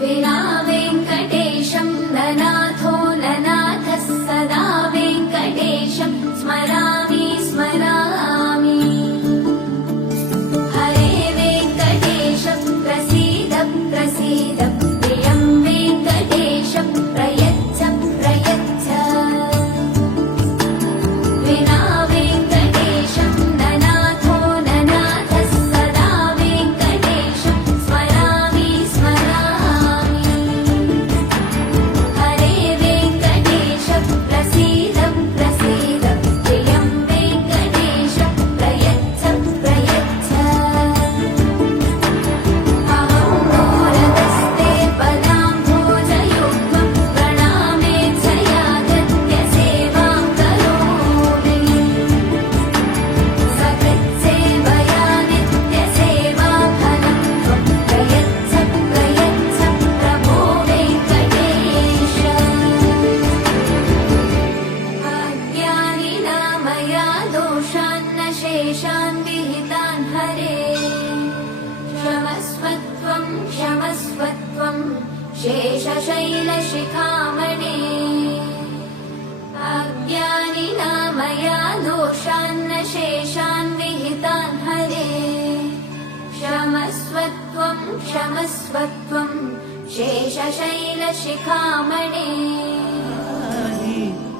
विना वेङ्कटेशं ननाथो ननाथः सदा वेङ्कटेशं स्मरामि स्मरामि। हरे वेङ्कटेश प्रसीद प्रसीद प्रियं वेङ्कटेश प्रयच्छ प्रयच्छ। विना वेङ्कटेशं ननाथो ननाथः सदा वेङ्कटेशं स्मरामि स्मरामि। हरे वेङ्कटेश प्रसीद प्रसीद प्रियं वेङ्कटेश प्रयच्छ प्रयच्छ। अहं दूरदस्ते पदाम्भोजयुग्मं प्रणामेच्छयागत्य सेवां करोमि। सकृत्सेवया नित्यसेवाफलं त्वं प्रयच्छ प्रयच्छ प्रभो वेङ्कटेश। अज्ञानिना मया दोषान्न शेषान् विहितान् हरे। क्षमस्वत्वं क्षमस्वत्वं शेषशैलशिखामणे। अज्ञानिना मया दोषान्न शेषान् विहितान् हरे। क्षमस्वत्वं क्षमस्वत्वं शेषशैलशिखामणे।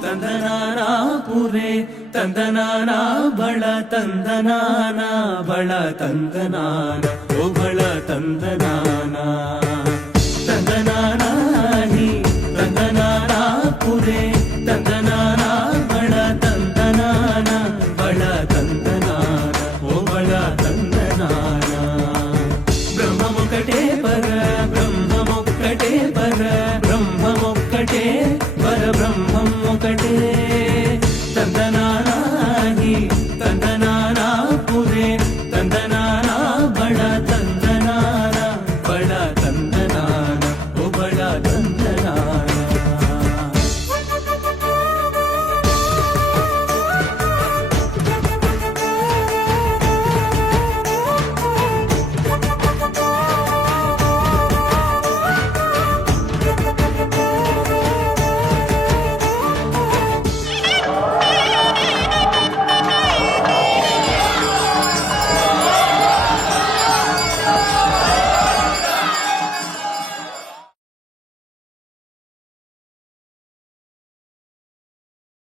ತಂದನಾನಾ ಪುರೆ ತಂದನಾನಾ ಬಳ ತಂದನಾನಾ ಬಳ ತಂದನಾನ ಓ ಬಳ ತಂದನಾನಾ